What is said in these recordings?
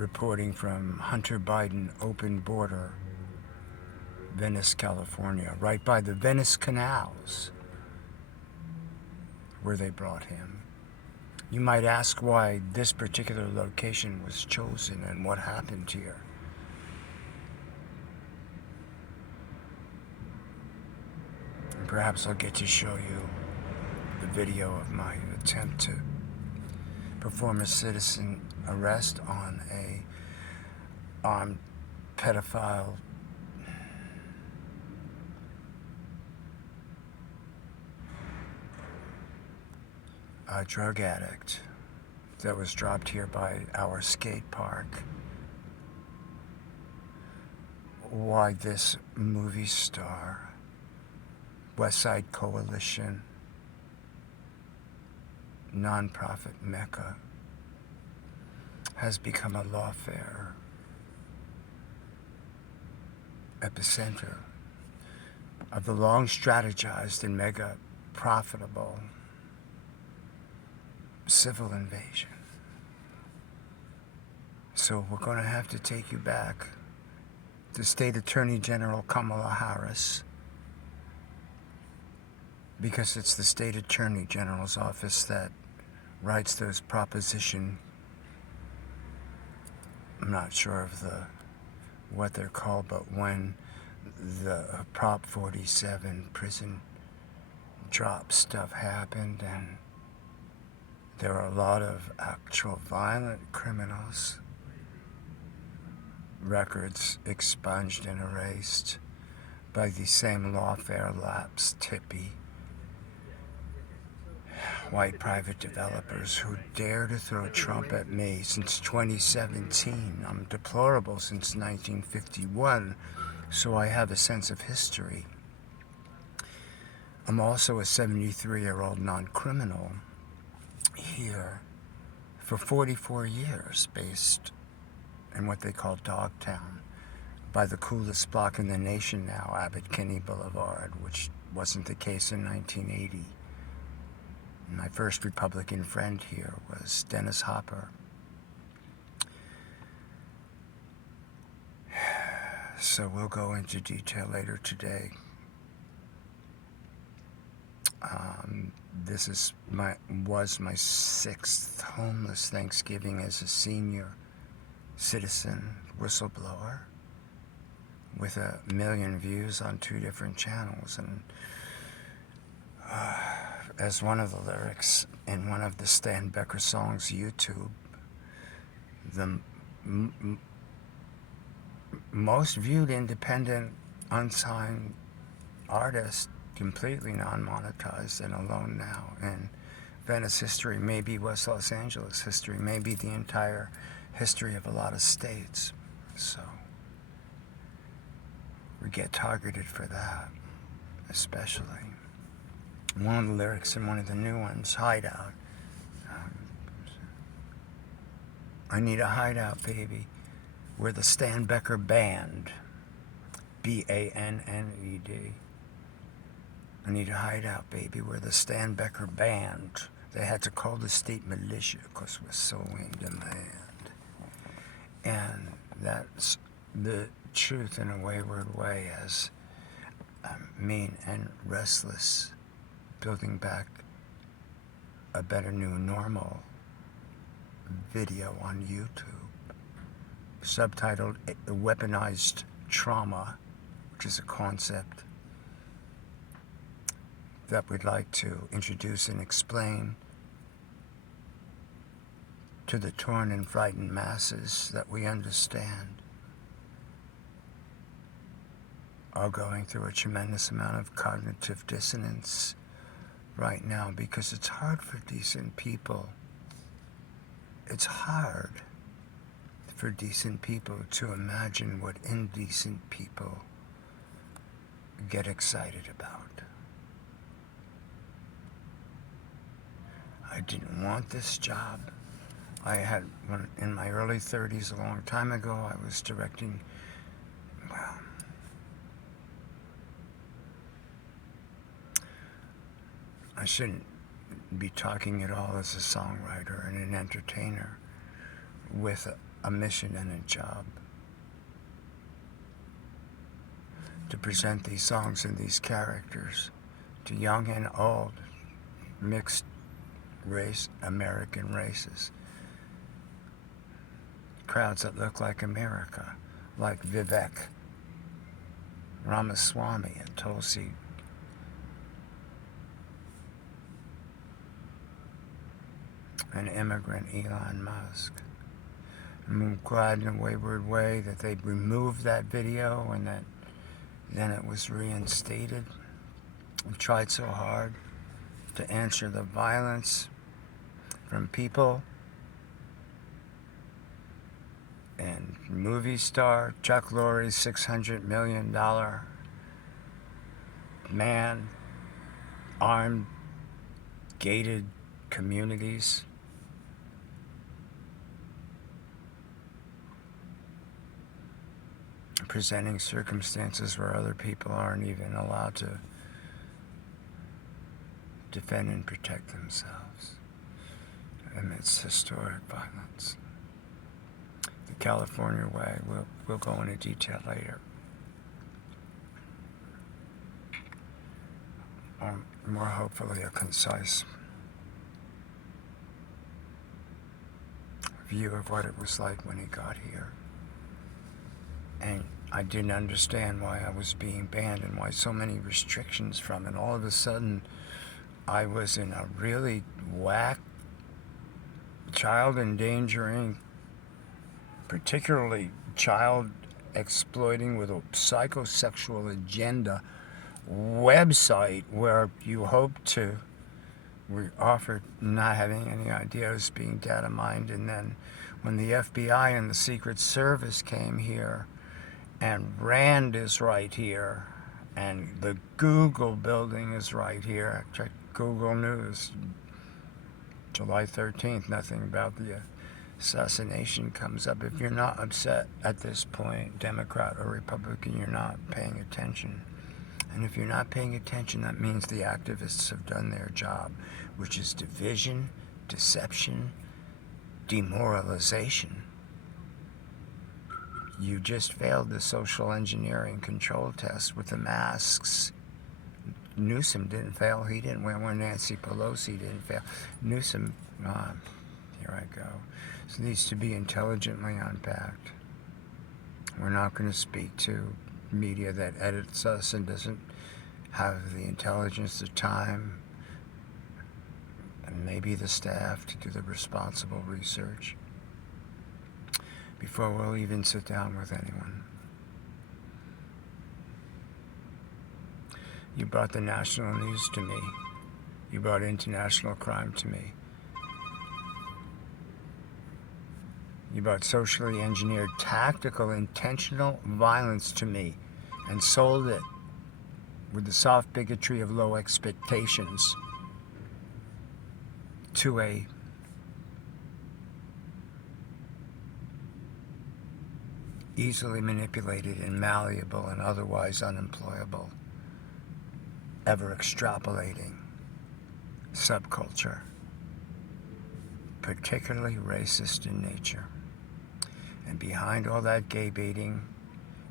reporting from Hunter Biden open border, Venice, California, right by the Venice canals where they brought him. You might ask why this particular location was chosen and what happened here. And perhaps I'll get to show you the video of my attempt to perform a citizen arrest on a armed pedophile drug addict that was dropped here by our skate park. Why this movie star, West Side Coalition, nonprofit mecca, has become a lawfare epicenter of the long strategized and mega profitable civil invasion. So we're going to have to take you back to State Attorney General Kamala Harris, because it's the State Attorney General's office that writes those proposition, I'm not sure of what they're called, but when the Prop 47 prison drop stuff happened and there were a lot of actual violent criminals, records expunged and erased by the same lawfare lapse tippy white private developers who dare to throw Trump at me since 2017. I'm deplorable since 1951, so I have a sense of history. I'm also a 73-year-old non-criminal here for 44 years, based in what they call Dogtown, by the coolest block in the nation now, Abbott Kinney Boulevard, which wasn't the case in 1980. My first Republican friend here was Dennis Hopper. So we'll go into detail later today. This was my 6th homeless Thanksgiving as a senior citizen whistleblower, with 1 million views on 2 different channels. And as one of the lyrics in one of the Stan Becker songs, YouTube, the most viewed independent, unsigned artist, completely non-monetized and alone now in Venice history, maybe West Los Angeles history, maybe the entire history of a lot of states. So we get targeted for that, especially. One of the lyrics in one of the new ones, Hideout. I need a hideout, baby. We're the Stan Becker Band. B-A-N-N-E-D. I need a hideout, baby. We're the Stan Becker Band. They had to call the state militia because we're so in demand. And that's the truth in a wayward way, as mean and restless, building back a better new normal video on YouTube, subtitled Weaponized Trauma, which is a concept that we'd like to introduce and explain to the torn and frightened masses that we understand are going through a tremendous amount of cognitive dissonance right now, because it's hard for decent people. It's hard for decent people to imagine what indecent people get excited about. I didn't want this job. I had, in my early 30s, a long time ago, I was directing, well, I shouldn't be talking at all as a songwriter and an entertainer with a mission and a job. To present these songs and these characters to young and old, mixed race, American races. Crowds that look like America, like Vivek Ramaswamy and Tulsi an immigrant, Elon Musk. I'm glad in a wayward way that they removed that video and that then it was reinstated. We tried so hard to answer the violence from people. And movie star Chuck Lorre's $600 million man, armed, gated communities. Presenting circumstances where other people aren't even allowed to defend and protect themselves amidst historic violence. The California way, we'll go into detail later. Or more hopefully a concise view of what it was like when he got here. And I didn't understand why I was being banned and why so many restrictions from it. All of a sudden, I was in a really whack, child endangering, particularly child exploiting with a psychosexual agenda website where you hope to, we offered not having any idea it was being data mined. And then when the FBI and the Secret Service came here, and Rand is right here, and the Google building is right here. I checked Google News, July 13th, nothing about the assassination comes up. If you're not upset at this point, Democrat or Republican, you're not paying attention. And if you're not paying attention, that means the activists have done their job, which is division, deception, demoralization. You just failed the social engineering control test with the masks. Newsom didn't fail. He didn't win when Nancy Pelosi didn't fail. Newsom, here I go. This needs to be intelligently unpacked. We're not going to speak to media that edits us and doesn't have the intelligence, the time, and maybe the staff to do the responsible research before we'll even sit down with anyone. You brought the national news to me. You brought international crime to me. You brought socially engineered, tactical, intentional violence to me and sold it with the soft bigotry of low expectations to a easily manipulated and malleable and otherwise unemployable, ever extrapolating subculture, particularly racist in nature. And behind all that gay baiting,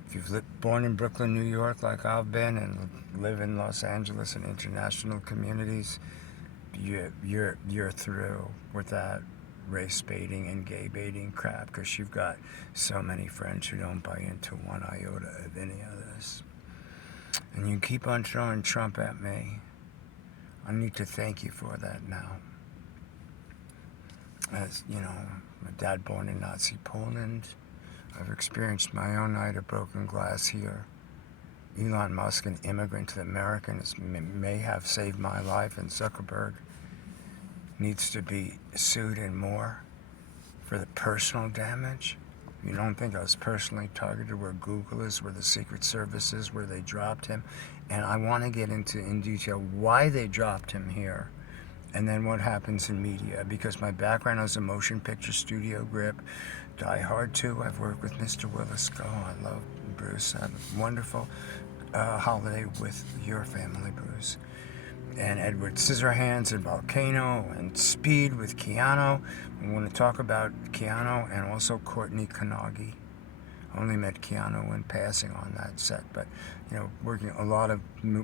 if you've born in Brooklyn, New York, like I've been, and live in Los Angeles and international communities, you're through with that race baiting and gay baiting crap, because you've got so many friends who don't buy into one iota of any of this. And you keep on throwing Trump at me. I need to thank you for that now. As you know, my dad born in Nazi Poland. I've experienced my own night of broken glass here. Elon Musk, an immigrant to America, may have saved my life, and Zuckerberg needs to be sued and more for the personal damage. You don't think I was personally targeted where Google is, where the Secret Service is, where they dropped him. And I want to get into in detail why they dropped him here and then what happens in media, because my background is a motion picture studio grip. Die Hard 2, I've worked with Mr. Willis Go. I love Bruce. Have a wonderful holiday with your family, Bruce. and Edward Scissorhands and Volcano and Speed with Keanu. I want to talk about Keanu and also Courtney Kanagi. Only met Keanu in passing on that set, but working a lot of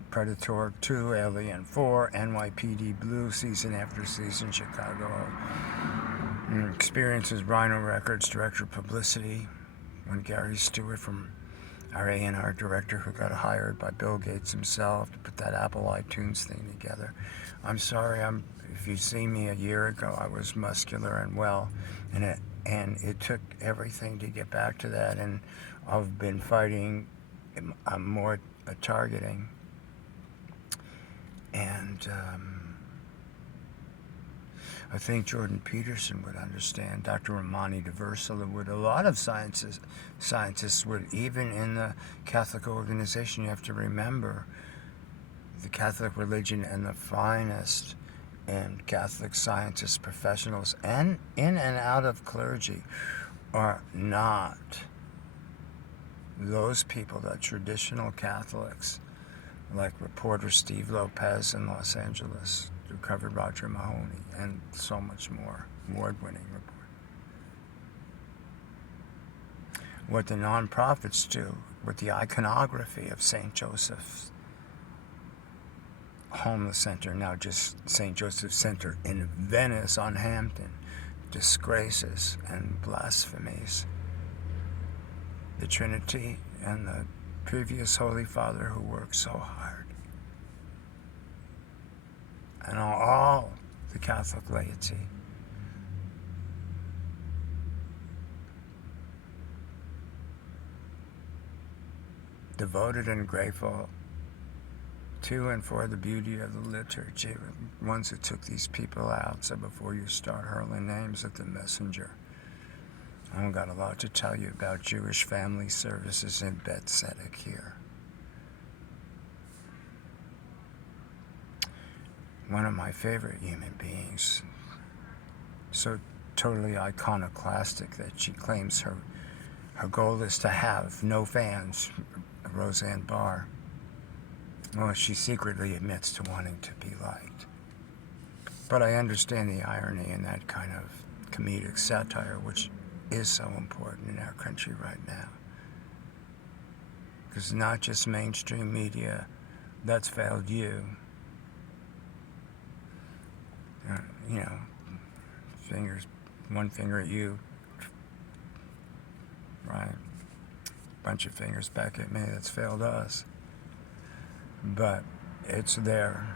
Predator 2, Alien 4, NYPD Blue, season after season, Chicago. Experiences Rhino Records, director of publicity, when Gary Stewart from our A&R director who got hired by Bill Gates himself to put that Apple iTunes thing together. I'm sorry, if you see me a year ago, I was muscular and well, and it took everything to get back to that, and I've been fighting more targeting, and I think Jordan Peterson would understand, Dr. Ramani Deversala would, a lot of scientists would, even in the Catholic organization. You have to remember, the Catholic religion and the finest and Catholic scientists, professionals, and in and out of clergy are not those people that traditional Catholics, like reporter Steve Lopez in Los Angeles, who covered Roger Mahoney, and so much more, award-winning report. What the nonprofits do with the iconography of St. Joseph's Homeless Center, now just St. Joseph's Center in Venice on Hampton, disgraces and blasphemies the Trinity and the previous Holy Father who worked so hard, and all the Catholic laity. Devoted and grateful to and for the beauty of the liturgy, ones who took these people out. So before you start hurling names at the messenger, I've got a lot to tell you about Jewish family services in Bet Tzedek here. One of my favorite human beings, so totally iconoclastic that she claims her goal is to have no fans, Roseanne Barr. Well, she secretly admits to wanting to be liked. But I understand the irony in that kind of comedic satire, which is so important in our country right now. Because not just mainstream media that's failed you. One finger at you, right? Bunch of fingers back at me, that's failed us. But it's there.